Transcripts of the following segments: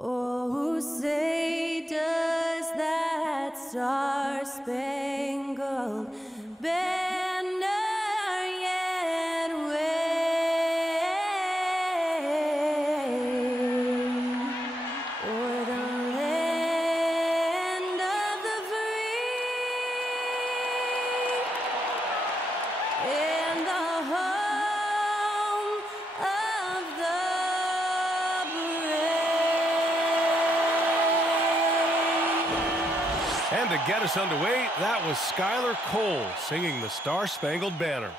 Oh, say does that star-spangled banner yet wave o'er the land of the free and the home of the And to get us underway, that was Skylar Cole singing the Star-Spangled Banner.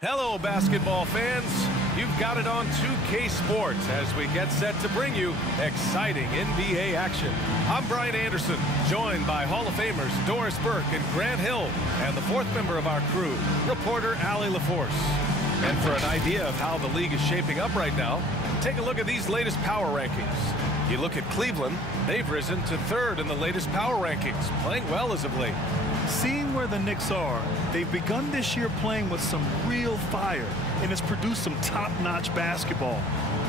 Hello, basketball fans. You've got it on 2K Sports as we get set to bring you exciting NBA action. I'm Brian Anderson, joined by Hall of Famers Doris Burke and Grant Hill, and the fourth member of our crew, reporter Allie LaForce. And for an idea of how the league is shaping up right now, take a look at these latest power rankings. You look at Cleveland, they've risen to third in the latest power rankings, playing well as of late. Seeing where the Knicks are, they've begun this year playing with some real fire, and it's produced some top-notch basketball,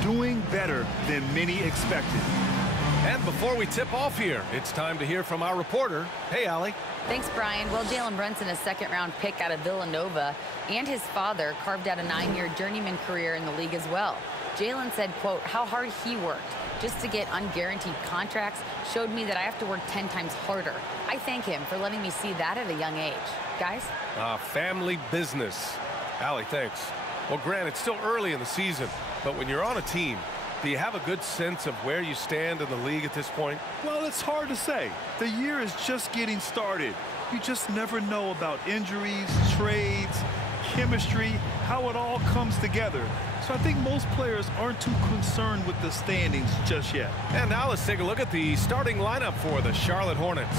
doing better than many expected. And before we tip off here, it's time to hear from our reporter. Hey, Allie. Thanks, Brian. Well, Jalen Brunson, a second-round pick out of Villanova, and his father carved out a 9-year journeyman career in the league as well. Jalen said, quote, how hard he worked just to get unguaranteed contracts showed me that I have to work 10 times harder. I thank him for letting me see that at a young age. Guys? Family business. Allie, thanks. Well, Grant, it's still early in the season, but when you're on a team, do you have a good sense of where you stand in the league at this point? Well, it's hard to say. The year is just getting started. You just never know about injuries, trades, chemistry, how it all comes together. So I think most players aren't too concerned with the standings just yet. And now let's take a look at the starting lineup for the Charlotte Hornets.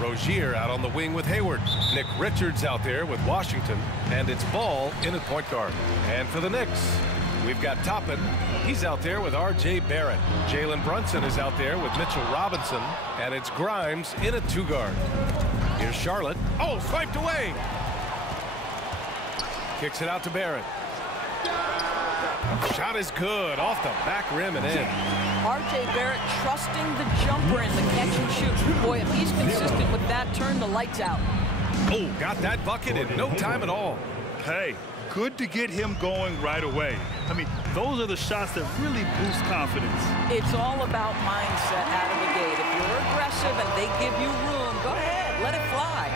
Rozier out on the wing with Hayward. Nick Richards out there with Washington. And it's Ball in at point guard. And for the Knicks, we've got Toppin. He's out there with R.J. Barrett. Jalen Brunson is out there with Mitchell Robinson. And it's Grimes in at two guard. Here's Charlotte. Oh, swiped away. Kicks it out to Barrett. Shot is good. Off the back rim and in. R.J. Barrett trusting the jumper in the catch and shoot. Boy, if he's consistent with that, turn the lights out. Oh, got that bucket in no time at all. Hey, good to get him going right away. I mean, those are the shots that really boost confidence. It's all about mindset out of the gate. If you're aggressive and they give you room, go ahead, let it fly.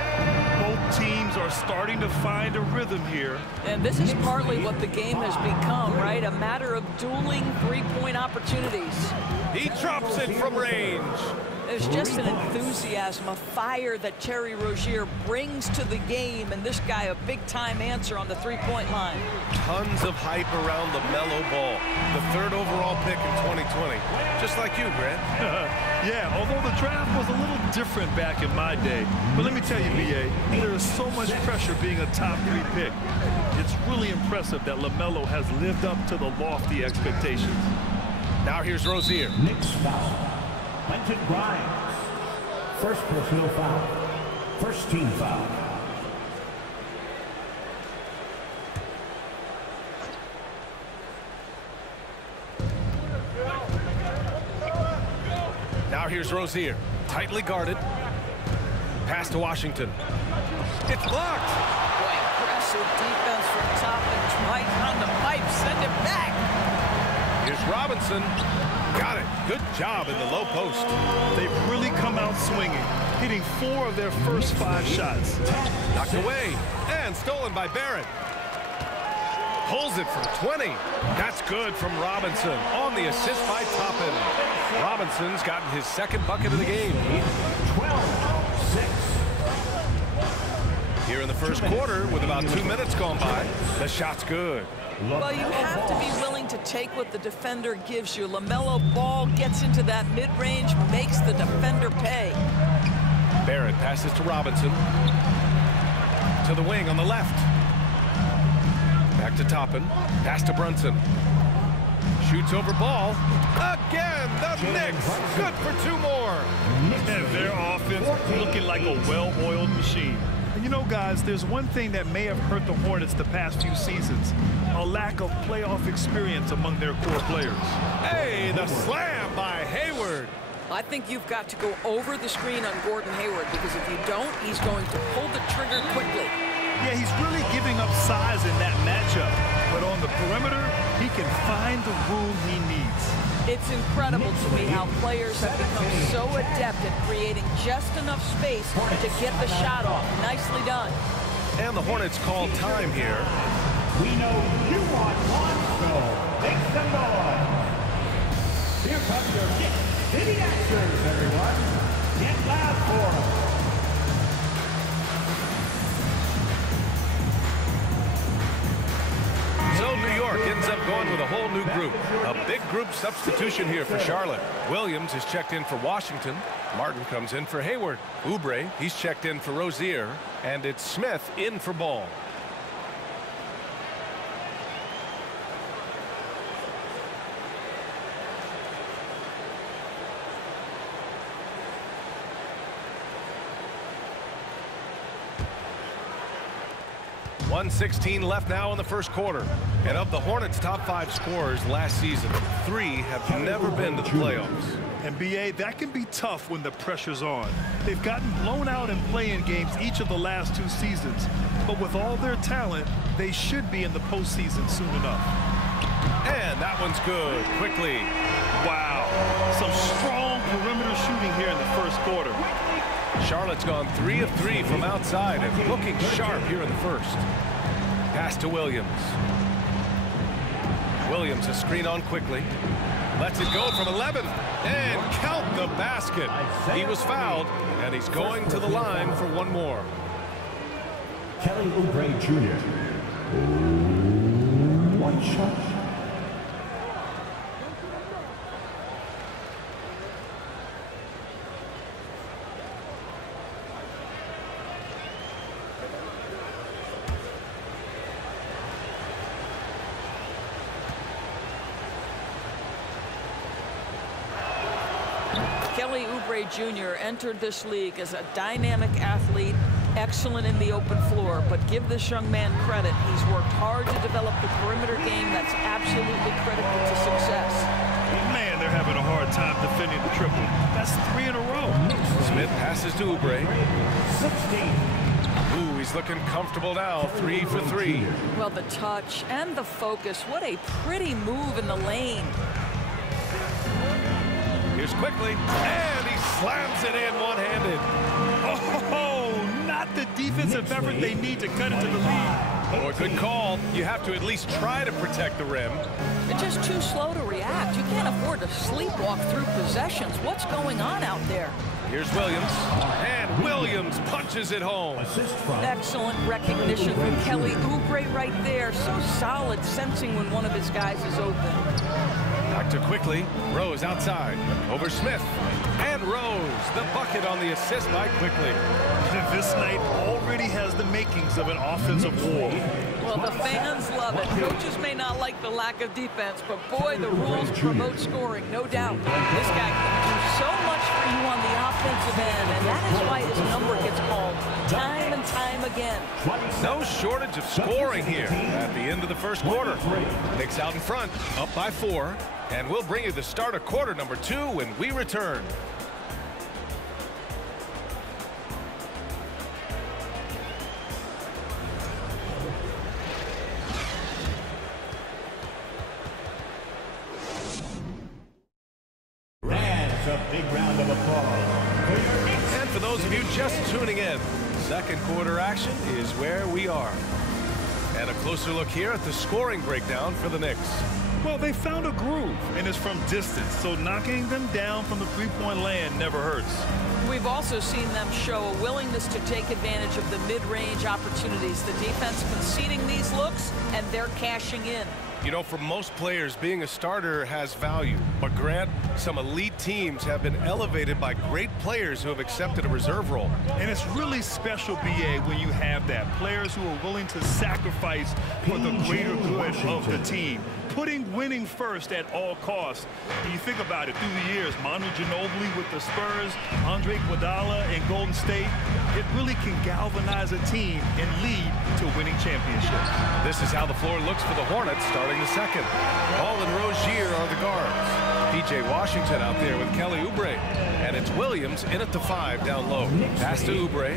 Both teams are starting to find a rhythm here. And this is partly what the game has become, right? A matter of dueling three-point opportunities. He drops it from range. There's just an enthusiasm, a fire that Terry Rozier brings to the game, and this guy a big-time answer on the three-point line. Tons of hype around the Melo Ball, the third overall pick in 2020. Just like you, Grant. Yeah, although the draft was a little different back in my day. But let me tell you, B.A., there is so much pressure being a top-3 pick. It's really impressive that LaMelo has lived up to the lofty expectations. Now here's Rozier. Knicks foul. Quentin Grimes. First personal foul. First team foul. Now here's Rozier. Tightly guarded. Pass to Washington. It's blocked. Boy, impressive defense from Toppin. Right on the pipe. Send it back. Here's Robinson. Got it. Good job in the low post. They've really come out swinging, hitting 4 of their first 5 shots. Knocked away and stolen by Barrett. Pulls it from 20. That's good from Robinson on the assist by Toppin. Robinson's gotten his second bucket of the game. 12-6. Here in the first quarter with about 2 minutes gone by. The shot's good. Well, you have to be willing to take what the defender gives you. LaMelo Ball gets into that mid-range, makes the defender pay. Barrett passes to Robinson. To the wing on the left. Back to Toppin. Pass to Brunson. Shoots over Ball. Again, the Knicks. Good for 2 more. And their offense looking like a well-oiled machine. And you know, guys, there's one thing that may have hurt the Hornets the past few seasons. A lack of playoff experience among their core players. Hey, the slam by Hayward. I think you've got to go over the screen on Gordon Hayward, because if you don't, he's going to pull the trigger quickly. Yeah, he's really giving up size in that matchup. But on the perimeter, he can find the room he needs. It's incredible to me how players have become so adept at creating just enough space to get the shot off. Nicely done. And the Hornets call time here. We know you want one, so make some noise. Here comes your Knicks City Actors, everyone. Get loud for them. So New York ends up going with a whole new group. A big group substitution here for Charlotte. Williams is checked in for Washington. Martin comes in for Hayward. Oubre, he's checked in for Rozier. And it's Smith in for Ball. .116 left now in the first quarter. And of the Hornets' top 5 scorers last season, 3 have never been to the playoffs. And BA, that can be tough when the pressure's on. They've gotten blown out in play-in games each of the last 2 seasons. But with all their talent, they should be in the postseason soon enough. And that one's good. Quickly. Wow. Some strong perimeter shooting here in the first quarter. Charlotte's gone 3 of 3 from outside and looking sharp here in the first. Pass to Williams. Williams a screen on quickly. Lets it go from 11 and count the basket. He was fouled and he's going to the line for one more. Kelly Oubre Jr. One shot. Kelly Oubre Jr. entered this league as a dynamic athlete, excellent in the open floor, but give this young man credit. He's worked hard to develop the perimeter game that's absolutely critical to success. Man, they're having a hard time defending the triple. That's 3 in a row. Smith passes to Oubre. 16. Ooh, he's looking comfortable now. 3 for 3. Well, the touch and the focus. What a pretty move in the lane. Here's quickly, and he slams it in one-handed. Oh, not the defensive effort they need to cut into the lead. Oh, a good call. You have to at least try to protect the rim. They're just too slow to react. You can't afford to sleepwalk through possessions. What's going on out there? Here's Williams, and Williams punches it home. Excellent recognition from Kelly Oubre right there. So solid, sensing when one of his guys is open. Back to quickly. Rose outside. Over Smith. And Rose, the bucket on the assist by Quickly. This night already has the makings of an offensive war. Well, the fans love it. Coaches may not like the lack of defense, but boy, the rules promote scoring, no doubt. This guy can do so much for you on the offensive end, and that is why his number gets called time and time again. No shortage of scoring here at the end of the first quarter. Knicks out in front, up by 4. And we'll bring you the start of quarter number 2 when we return. That's a big round of applause. And for those of you just tuning in, second quarter action is where we are. And a closer look here at the scoring breakdown for the Knicks. Well, they found a groove, and it's from distance, so knocking them down from the three-point land never hurts. We've also seen them show a willingness to take advantage of the mid-range opportunities. The defense conceding these looks, and they're cashing in. You know, for most players, being a starter has value. But Grant, some elite teams have been elevated by great players who have accepted a reserve role. And it's really special, BA, when you have that. Players who are willing to sacrifice for the greater good of the team. Putting winning first at all costs. And you think about it, through the years, Manu Ginobili with the Spurs, Andre Iguodala in Golden State, it really can galvanize a team and lead to winning championships. This is how the floor looks for the Hornets starting the second. Ball and Rozier are the guards. P.J. Washington out there with Kelly Oubre. And it's Williams in at the 5 down low. Pass to Oubre.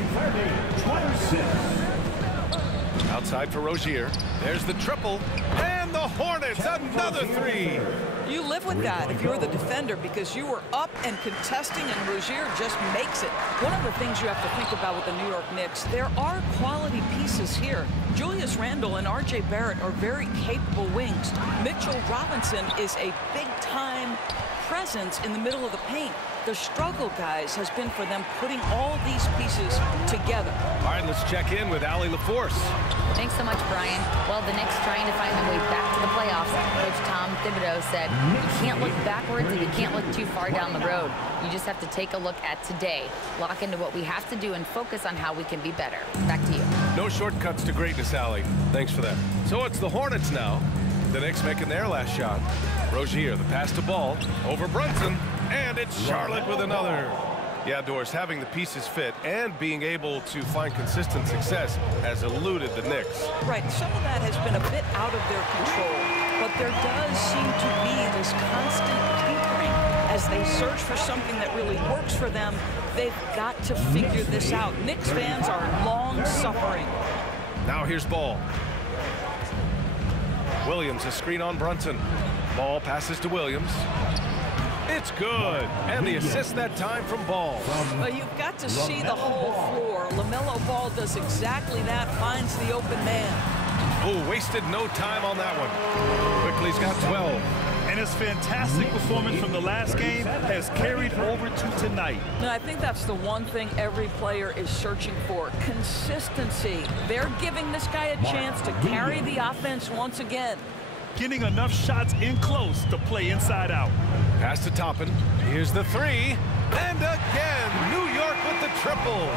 Outside for Rozier. There's the triple. And the Hornets, another 3. You live with that if you're the defender because you were up and contesting, and Rozier just makes it. One of the things you have to think about with the New York Knicks, there are quality pieces here. Julius Randle and R.J. Barrett are very capable wings. Mitchell Robinson is a big-time presence in the middle of the paint. The struggle, guys, has been for them putting all these pieces together. All right, let's check in with Allie LaForce. Thanks so much, Brian. Well, the Knicks trying to find their way back to the playoffs. Coach Tom Thibodeau said, you can't look backwards and you can't look too far down the road. You just have to take a look at today, lock into what we have to do, and focus on how we can be better. Back to you. No shortcuts to greatness, Allie. Thanks for that. So it's the Hornets now. The Knicks making their last shot. Rozier, the pass to Ball, over Brunson, and it's Charlotte with another. Yeah, Doris, having the pieces fit and being able to find consistent success has eluded the Knicks. Right, some of that has been a bit out of their control, but there does seem to be this constant tinkering as they search for something that really works for them. They've got to figure this out. Knicks fans are long suffering. Now here's Ball. Williams, a screen on Brunson. Ball passes to Williams. It's good. And the assist that time from Ball. But you've got to see the whole floor. LaMelo Ball does exactly that, finds the open man. Oh, wasted no time on that one. Quickly's got 12. And his fantastic performance from the last game has carried over to tonight. And I think that's the one thing every player is searching for, consistency. They're giving this guy a chance to carry the offense once again. Getting enough shots in close to play inside out. Pass to Toppin. Here's the 3. And again, New York with the triple.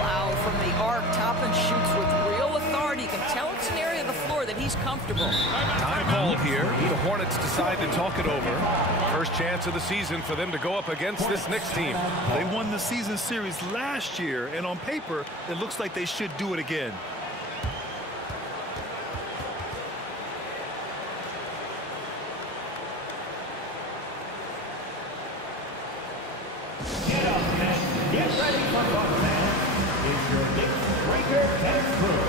Wow, from the arc, Toppin shoots with real authority. You can tell it's an area of the floor that he's comfortable. Time called here. The Hornets decide to talk it over. First chance of the season for them to go up against this Knicks team. They won the season series last year, and on paper, it looks like they should do it again. Get ready for fun, fans. It's your Knicks Breaker and Crew.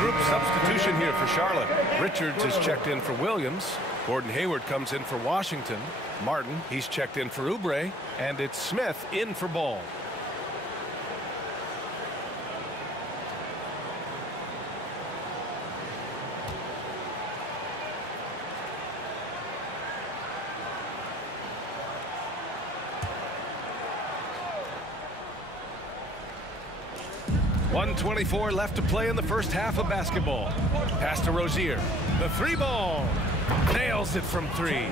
Group substitution here for Charlotte. Richards is checked in for Williams. Gordon Hayward comes in for Washington. Martin, he's checked in for Oubre. And it's Smith in for Ball. .124 left to play in the first half of basketball. Pass to Rozier. The 3 ball. Nails it from 3.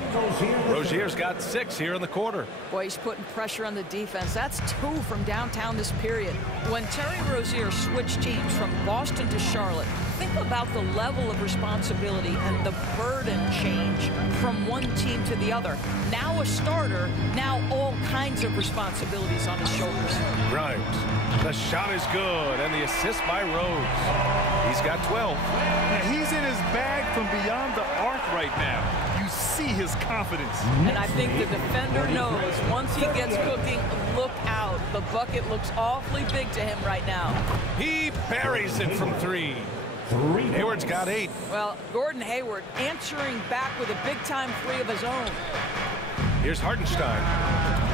Rozier's got 6 here in the quarter. Boy, he's putting pressure on the defense. That's 2 from downtown this period. When Terry Rozier switched teams from Boston to Charlotte, think about the level of responsibility and the burden change from one team to the other. Now a starter, now all kinds of responsibilities on his shoulders. Grimes. The shot is good, and the assist by Rose. He's got 12. Now, he's in his bag from beyond the arc right now. You see his confidence. And I think the defender knows once he gets cooking, look out. The bucket looks awfully big to him right now. He buries it from three. Hayward's got 8. Well, Gordon Hayward answering back with a big-time 3 of his own. Here's Hartenstein.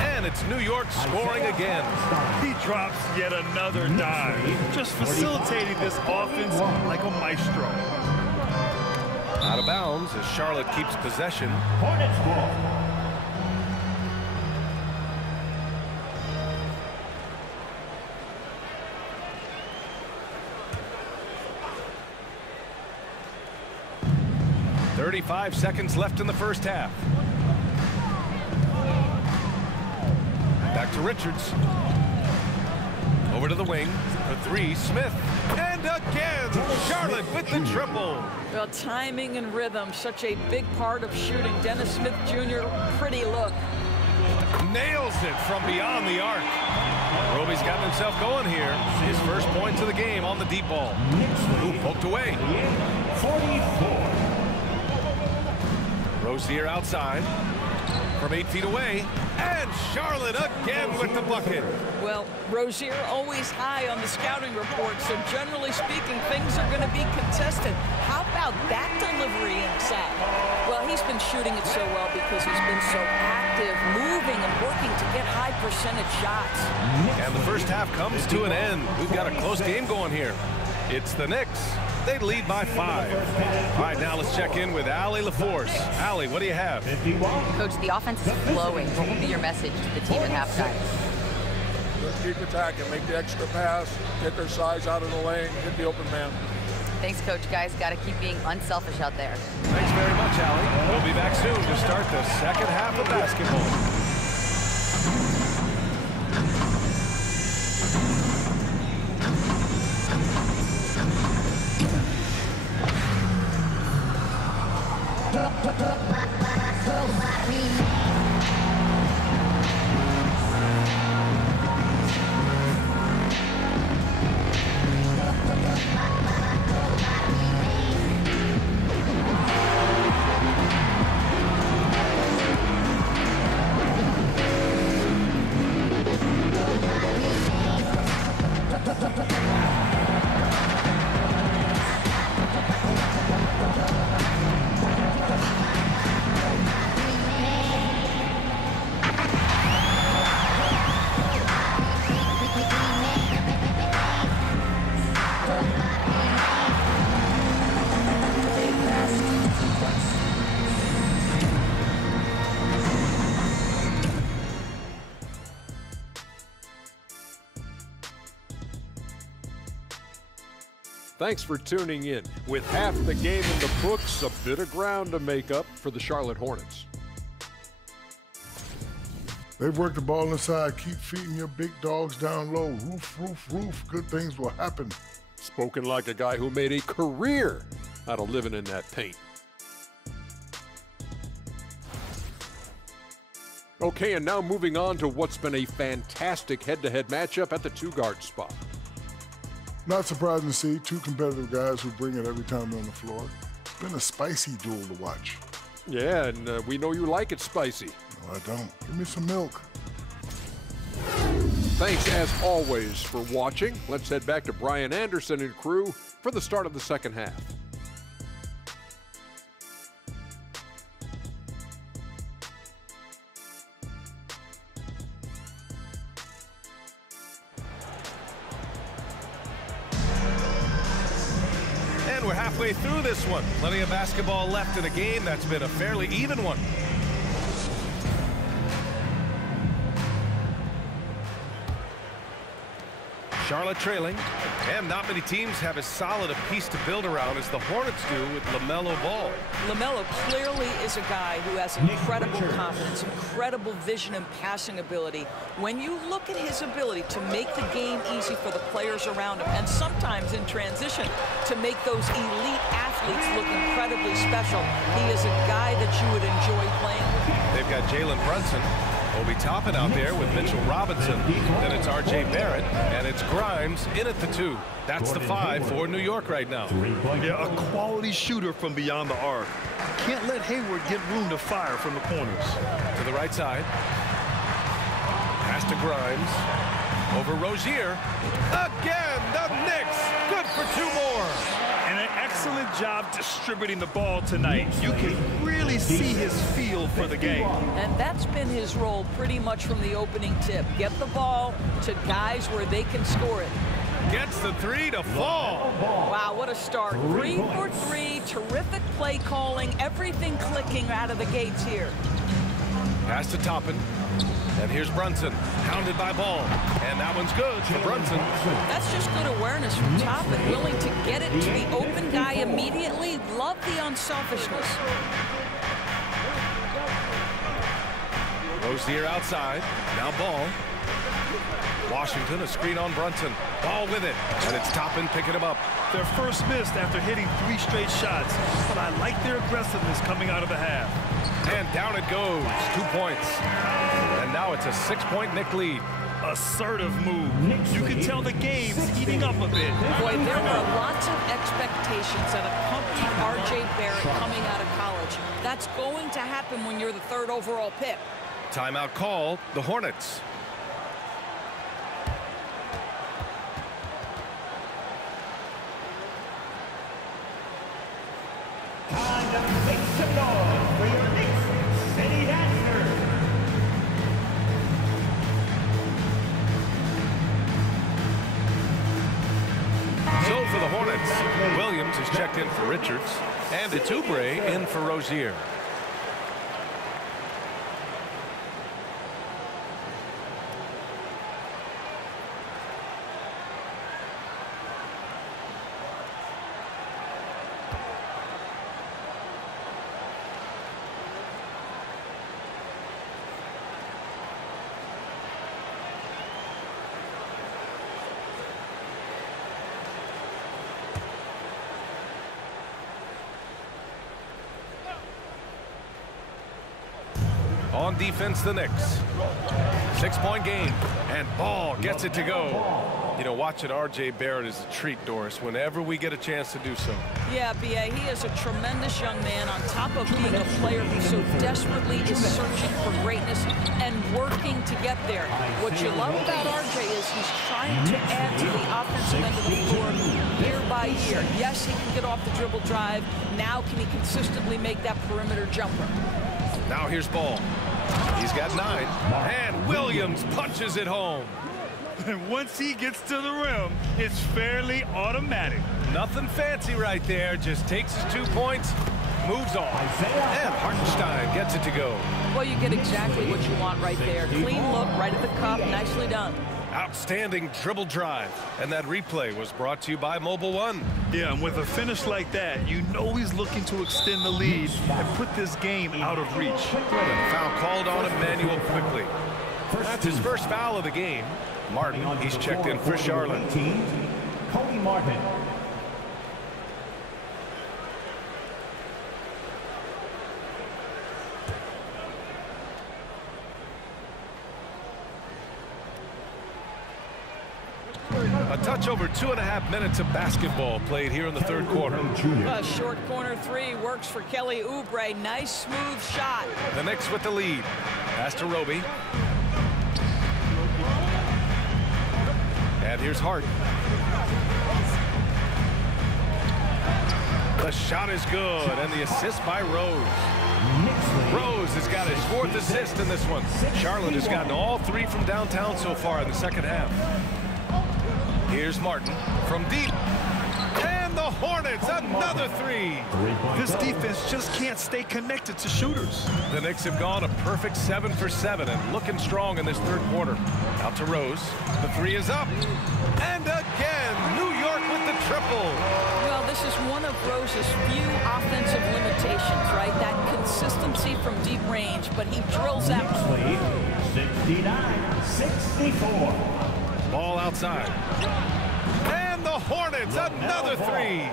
And it's New York scoring again. He drops yet another dive, just facilitating this offense like a maestro. Out of bounds as Charlotte keeps possession. Hornets ball. .35 seconds left in the first half. Back to Richards. Over to the wing. For 3, Smith. And again, Charlotte with the triple. Well, timing and rhythm, such a big part of shooting. Dennis Smith Jr., pretty look. Nails it from beyond the arc. Roby's gotten himself going here. His first points of the game on the deep ball. Ooh, poked away. 44. Rozier outside from 8 feet away. And Charlotte again with the bucket. Well, Rozier always high on the scouting report, so generally speaking, things are going to be contested. How about that delivery inside? Well, he's been shooting it so well because he's been so active, moving and working to get high percentage shots. And the first half comes to an end. We've got a close game going here. It's the Knicks. They lead by 5. All right, now let's check in with Allie LaForce. Allie, what do you have? Coach, the offense is flowing. What will be your message to the team at halftime? Let's keep attacking, make the extra pass, get their size out of the lane, hit the open man. Thanks, Coach. Guys, got to keep being unselfish out there. Thanks very much, Allie. We'll be back soon to start the second half of basketball. Thanks for tuning in. With half the game in the books, a bit of ground to make up for the Charlotte Hornets. They've worked the ball inside. Keep feeding your big dogs down low. Roof, roof, roof. Good things will happen. Spoken like a guy who made a career out of living in that paint. Okay, and now moving on to what's been a fantastic head-to-head matchup at the 2-guard spot. Not surprising to see 2 competitive guys who bring it every time they're on the floor. It's been a spicy duel to watch. Yeah, and we know you like it spicy. No, I don't. Give me some milk. Thanks, as always, for watching. Let's head back to Brian Anderson and crew for the start of the second half. And we're halfway through this one. Plenty of basketball left in a game that's been a fairly even one. Charlotte trailing, and not many teams have as solid a piece to build around as the Hornets do with LaMelo Ball. LaMelo clearly is a guy who has incredible confidence, incredible vision and passing ability. When you look at his ability to make the game easy for the players around him, and sometimes in transition to make those elite athletes look incredibly special, he is a guy that you would enjoy playing with. They've got Jalen Brunson. Obi Toppin out there with Mitchell Robinson. Then it's R.J. Barrett, and it's Grimes in at the 2. That's the 5 for New York right now. Yeah, a quality shooter from beyond the arc. Can't let Hayward get room to fire from the corners. To the right side. Pass to Grimes. Over Rozier. Again, the Knicks. Good for 2 more. And an excellent job distributing the ball tonight. You can really see his feel for the game. And that's been his role pretty much from the opening tip. Get the ball to guys where they can score it. Gets the 3 to fall. Wow, what a start. 3 for 3. Terrific play calling. Everything clicking out of the gates here. Pass to Toppin. And here's Brunson, hounded by Ball. And that one's good for Brunson. That's just good awareness from Toppin, willing to get it to the open guy immediately. Love the unselfishness. Rozier outside. Now Ball. Washington, a screen on Brunson. Ball with it. And it's Toppin picking him up. Their first missed after hitting 3 straight shots. But I like their aggressiveness coming out of the half. And down it goes. 2 points. And now it's a 6-point Knick lead. Assertive move. You can tell the game's heating up a bit. Boy, there were lots of expectations that accompanied R.J. Barrett coming out of college. That's going to happen when you're the 3rd overall pick. Timeout called. The Hornets. Time to make some noise for your Knicks City Dancers. So for the Hornets, Williams is checked in for Richards, and it's Oubre in for Rozier. On defense, the Knicks. 6-point game, and Ball gets it to go. You know, watching R.J. Barrett is a treat, Doris, whenever we get a chance to do so. Yeah, B.A., he is a tremendous young man on top of being a player who so desperately is searching for greatness and working to get there. What you love about R.J. is he's trying to add to the offensive end of the floor year by year. Yes, he can get off the dribble drive. Now can he consistently make that perimeter jumper? Now here's Ball. He's got 9, and Williams punches it home. And once he gets to the rim, it's fairly automatic. Nothing fancy right there. Just takes his 2 points, moves on. And Hartenstein gets it to go. Well, you get exactly what you want right there. Clean look, right at the cup, nicely done. Outstanding dribble drive. And that replay was brought to you by Mobile One. Yeah, and with a finish like that, you know he's looking to extend the lead and put this game out of reach. And foul called on Emmanuel quickly. That's his first foul of the game. Martin, he's checked in for Charlotte. Cody Martin. A touch over 2.5 minutes of basketball played here in the 3rd quarter. A short corner 3 works for Kelly Oubre. Nice, smooth shot. The Knicks with the lead. Pass to Roby. And here's Hart. The shot is good, and the assist by Rose. Rose has got his 4th assist in this one. Charlotte has gotten all 3 from downtown so far in the 2nd half. Here's Martin from deep. And the Hornets, another 3. This defense just can't stay connected to shooters. The Knicks have gone a perfect 7 for 7 and looking strong in this 3rd quarter. Out to Rose. The 3 is up. And again, New York with the triple. Well, this is one of Rose's few offensive limitations, right? That consistency from deep range, but he drills that one. 69-64. Ball outside. And the Hornets, another 3.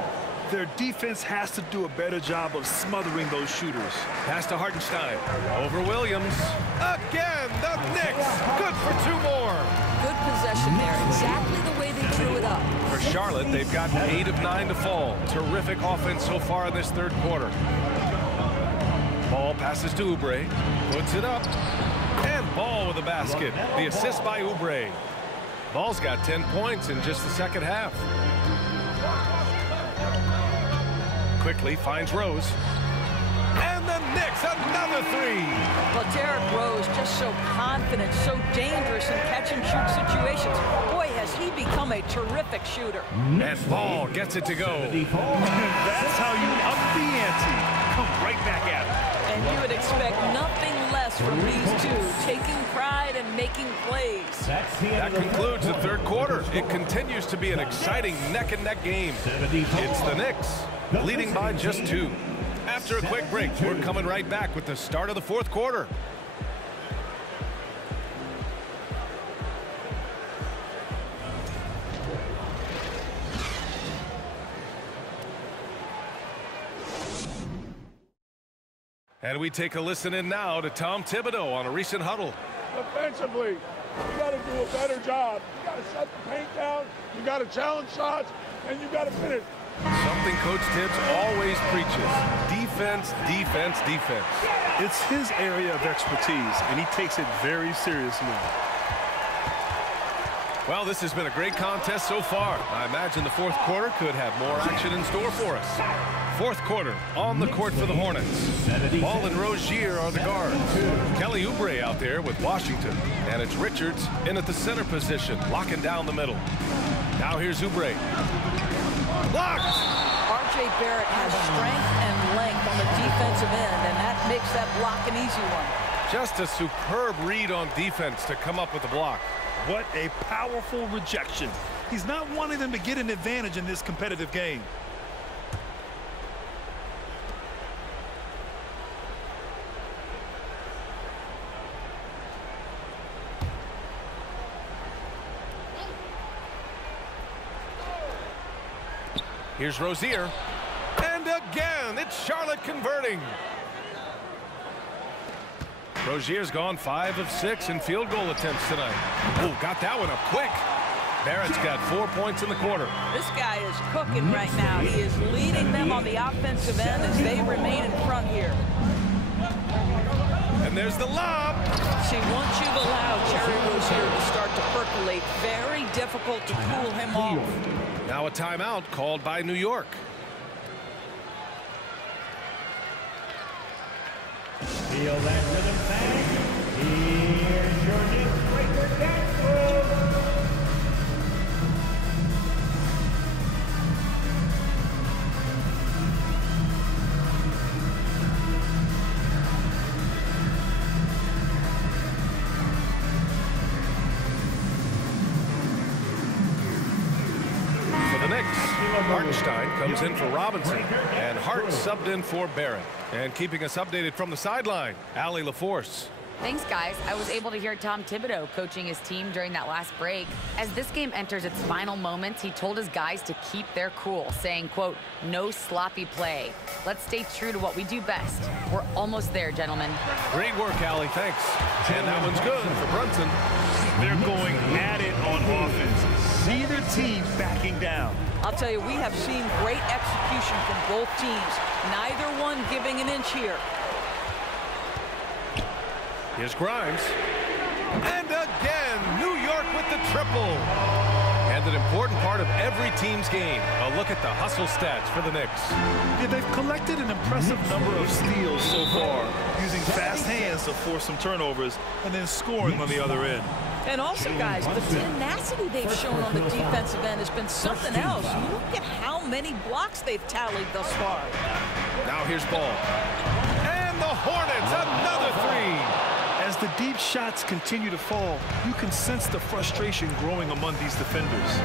Their defense has to do a better job of smothering those shooters. Pass to Hartenstein. Over Williams. Again, the Knicks. Good for 2 more. Good possession there. Exactly the way they drew it up. For Charlotte, they've gotten 8 of 9 to fall. Terrific offense so far in this 3rd quarter. Ball passes to Oubre. Puts it up. And Ball with a basket. The assist by Oubre. Ball's got 10 points in just the second half. Quickly finds Rose. And the Knicks, another three. Well, Derrick Rose just so confident, so dangerous in catch-and-shoot situations. Boy, has he become a terrific shooter. And Ball gets it to go. That's how you up the ante. Come right back at it. And you would expect nothing less from these two, taking pride and making plays. That concludes the third quarter. It continues to be an exciting neck-and-neck game. It's the Knicks, leading by just 2. After a quick break, we're coming right back with the start of the fourth quarter. And we take a listen in now to Tom Thibodeau on a recent huddle. Defensively, you got to do a better job. You got to shut the paint down. You got to challenge shots, and you got to finish. Something Coach Tibbs always preaches: defense, defense, defense. It's his area of expertise, and he takes it very seriously. Well, this has been a great contest so far. I imagine the fourth quarter could have more action in store for us. Fourth quarter, on the court for the Hornets. Ball and Rozier are the guards. Kelly Oubre out there with Washington. And it's Richards in at the center position, locking down the middle. Now here's Oubre. Blocked! R.J. Barrett has strength and length on the defensive end, and that makes that block an easy one. Just a superb read on defense to come up with the block. What a powerful rejection. He's not wanting them to get an advantage in this competitive game. Here's Rozier. And again, it's Charlotte converting. Rozier's gone 5 of 6 in field goal attempts tonight. Oh, got that one up quick. Barrett's got 4 points in the quarter. This guy is cooking right now. He is leading them on the offensive end as they remain in front here. And there's the lob. See, once you've allowed Terry Rozier to start to percolate, very difficult to cool him off. Now a timeout called by New York. Feel that rhythm, fans. Here's your Knicks breaker dance move. For the Knicks, Hartenstein comes in for Robinson, and Hart subbed in for Barrett. And keeping us updated from the sideline, Allie LaForce. Thanks, guys. I was able to hear Tom Thibodeau coaching his team during that last break. As this game enters its final moments, he told his guys to keep their cool, saying, quote, "No sloppy play. Let's stay true to what we do best. We're almost there, gentlemen." Great work, Allie. Thanks. And that one's good for Brunson. They're going at it on offense. Neither team backing down. I'll tell you, we have seen great execution from both teams. Neither one giving an inch here. Here's Grimes. And again, New York with the triple. And an important part of every team's game. A look at the hustle stats for the Knicks. Yeah, they've collected an impressive number of steals so far, using fast hands to force some turnovers and then scoring on the other end. And also, guys, the tenacity they've shown on the defensive end has been something else. Look at how many blocks they've tallied thus far. Now here's Ball. And the Hornets, another three. As the deep shots continue to fall, you can sense the frustration growing among these defenders.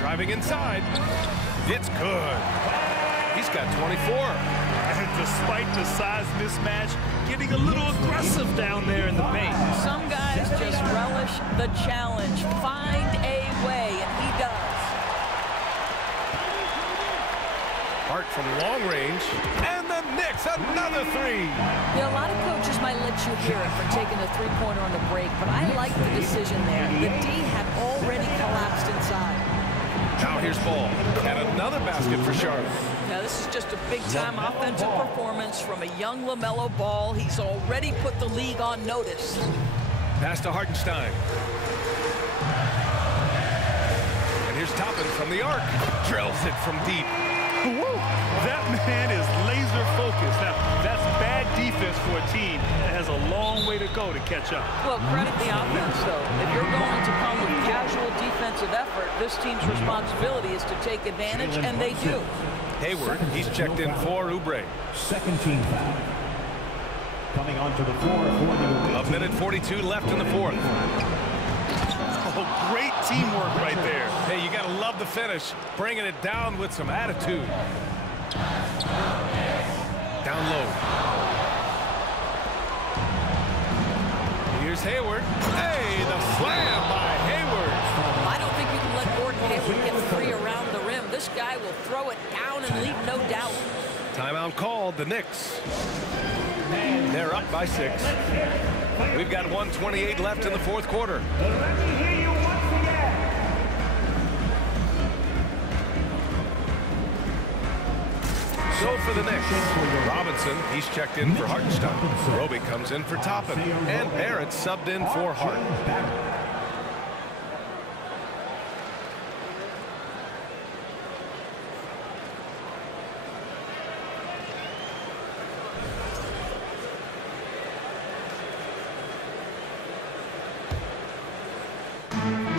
Driving inside. It's good. He's got 24. And despite the size mismatch, getting a little aggressive down there in the paint. Some guys just relish the challenge. Find a way, and he does. Hart from long range. And the Knicks, another three. Yeah, a lot of coaches might let you hear it for taking the three-pointer on the break, but I like the decision there. The D had already collapsed inside. Now here's ball. And another basket for Charlotte. Now this is just a big-time offensive performance from a young LaMelo Ball. He's already put the league on notice. Pass to Hartenstein. And here's Toppin from the arc. Drills it from deep. Woo! That man is laser focused. Now, that's bad defense for a team that has a long way to go to catch up. Well, credit the offense, though. If you're going to come with casual defensive effort, this team's responsibility is to take advantage, and they do. Hayward, he's checked in for Oubre. Second team foul. Coming onto the floor for the... A minute 42 left in the fourth. Oh, great teamwork right there. Hey, you got to love the finish. Bringing it down with some attitude. Down low. Here's Hayward. Hey, the slam by Hayward. I don't think you can let Gordon Hayward get free around the rim. This guy will throw it down and leave no doubt. Timeout called, the Knicks. They're up by 6. We've got 1:28 left in the fourth quarter. Let me hear you once again. So for the Knicks, Robinson, he's checked in for Hartenstein. Roby comes in for Toppin. And Barrett subbed in for Hart.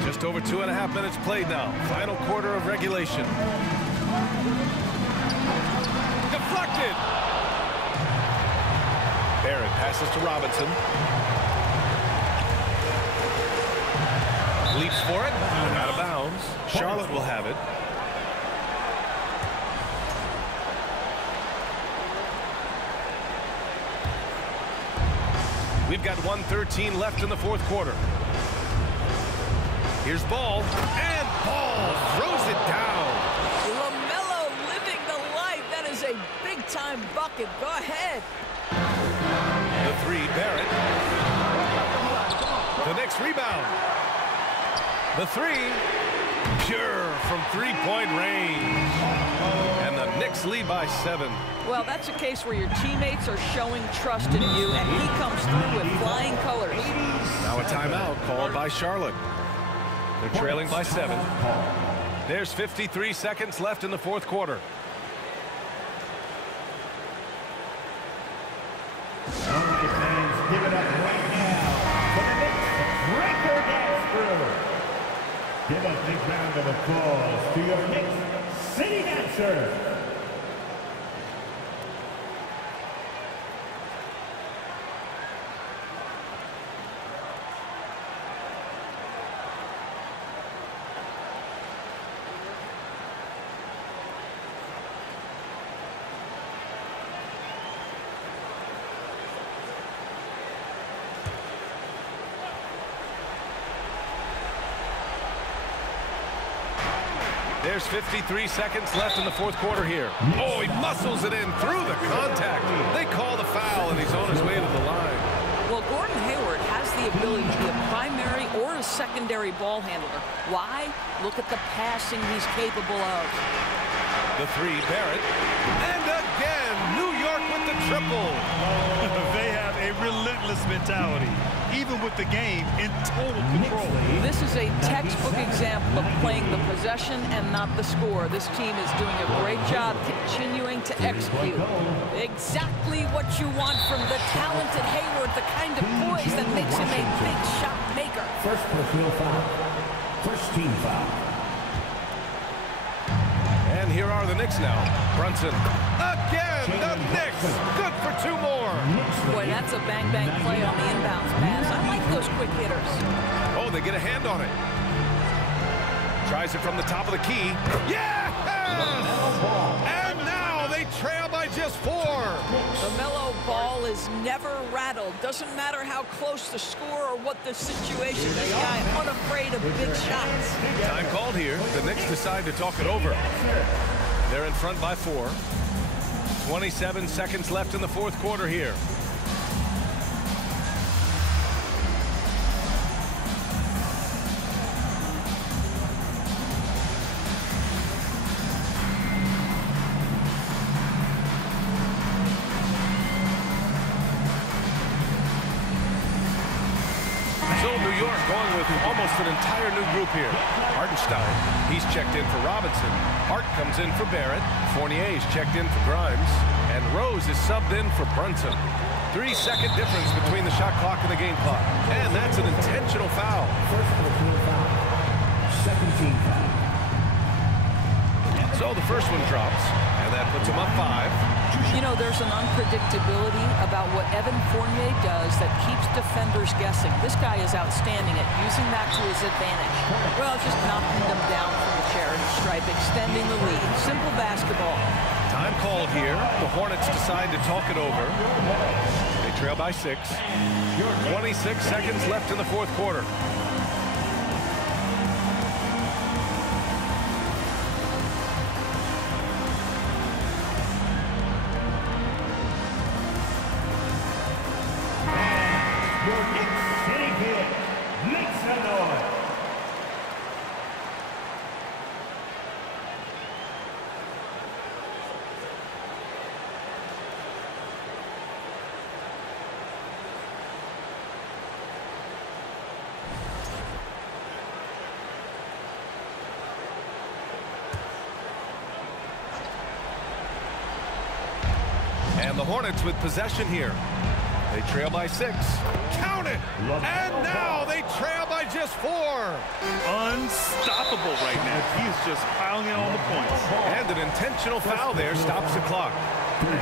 Just over 2.5 minutes played now. Final quarter of regulation. Deflected. Barrett passes to Robinson. Leaps for it. Out of bounds. Charlotte will have it. We've got 1:13 left in the fourth quarter. Here's Ball, and Ball throws it down. LaMelo living the life. That is a big-time bucket. Go ahead. The three, Barrett. The Knicks rebound. The three, pure from three-point range. And the Knicks lead by 7. Well, that's a case where your teammates are showing trust in you, and he comes through with flying colors. Now a timeout called by Charlotte. They're trailing by 7. There's 53 seconds left in the fourth quarter. All right, fans, give it up right now for the Knicks Breaker Dance Crew. Give a big round of applause to your Knicks City Dancers. There's 53 seconds left in the fourth quarter here. Oh, he muscles it in through the contact. They call the foul, and he's on his way to the line. Well, Gordon Hayward has the ability to be a primary or a secondary ball handler. Why? Look at the passing he's capable of. The three, Barrett. And again, New York with the triple. They have a relentless mentality, even with the game in total control. This is a textbook example of playing the possession and not the score. This team is doing a great job continuing to execute. Exactly what you want from the talented Hayward, the kind of poise that makes him a big shot maker. First personal foul. First team foul. And here are the Knicks now. Brunson. Again, the Knicks. Good for 2 more. Boy, that's a bang-bang play on the inbounds pass. I like those quick hitters. Oh, they get a hand on it. Tries it from the top of the key. Yes! And now they trail by just 4. LaMelo Ball is never rattled. Doesn't matter how close the score or what the situation. This guy unafraid of big shots. Time called here. The Knicks decide to talk it over. They're in front by 4. 27 seconds left in the fourth quarter here. New York going with almost an entire new group here. Hartenstein, he's checked in for Robinson. Hart comes in for Barrett. Fournier's checked in for Grimes. And Rose is subbed in for Brunson. 3-second difference between the shot clock and the game clock. And that's an intentional foul. Second team foul. So the first one drops, and that puts him up 5. You know, there's an unpredictability about what Evan Fournier does that keeps defenders guessing. This guy is outstanding at using that to his advantage. Well, just knocking them down from the charity stripe, extending the lead. Simple basketball. Time called here. The Hornets decide to talk it over. They trail by 6. 26 seconds left in the fourth quarter. Your Knicks City Kid, Knicks Illinois. And the Hornets with possession here. They trail by 6. Count it! And now they trail by just 4. Unstoppable right now. He's just piling in on the points. And an intentional foul there stops the clock.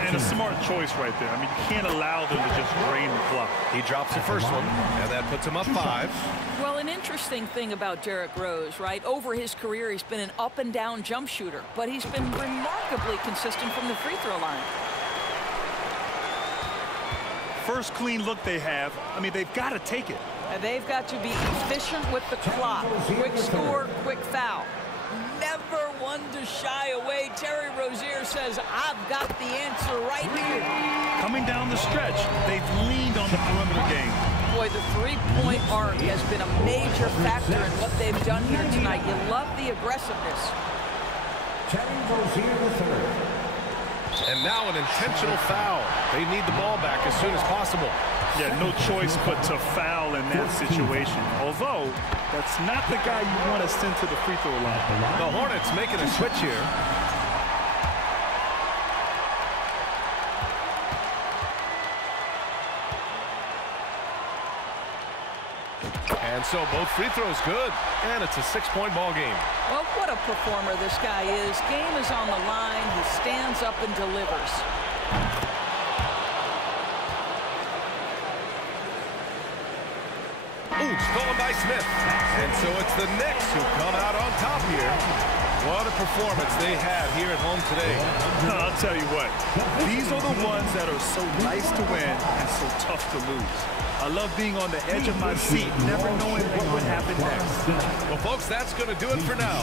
And a smart choice right there. I mean, you can't allow them to just drain the clock. He drops the first one, and that puts him up 5. Well, an interesting thing about Derrick Rose, right? Over his career, he's been an up-and-down jump shooter, but he's been remarkably consistent from the free throw line. First clean look they have, I mean, they've got to take it. And they've got to be efficient with the clock. Quick score, quick foul. Never one to shy away. Terry Rozier says, I've got the answer right here. Coming down the stretch, they've leaned on the perimeter game. Boy, the three-point arc has been a major factor in what they've done here tonight. You love the aggressiveness. Terry Rozier III. And now an intentional foul. They need the ball back as soon as possible. Yeah, no choice but to foul in that situation. Although, that's not the guy you want to send to the free throw line. The Hornets making a switch here. And so both free throws good. And it's a 6-point ball game. Well, what a performer this guy is. Game is on the line. He stands up and delivers. Ooh, stolen by Smith. And so it's the Knicks who come out on top here. What a performance they had here at home today. I'll tell you what, these are the ones that are so nice to win and so tough to lose. I love being on the edge of my seat, never knowing what would happen next. Well, folks, that's going to do it for now.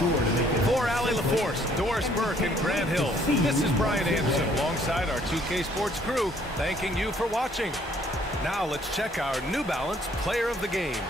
For Allie LaForce, Doris Burke, and Grant Hill, this is Brian Anderson alongside our 2K Sports crew, thanking you for watching. Now let's check our New Balance Player of the Game.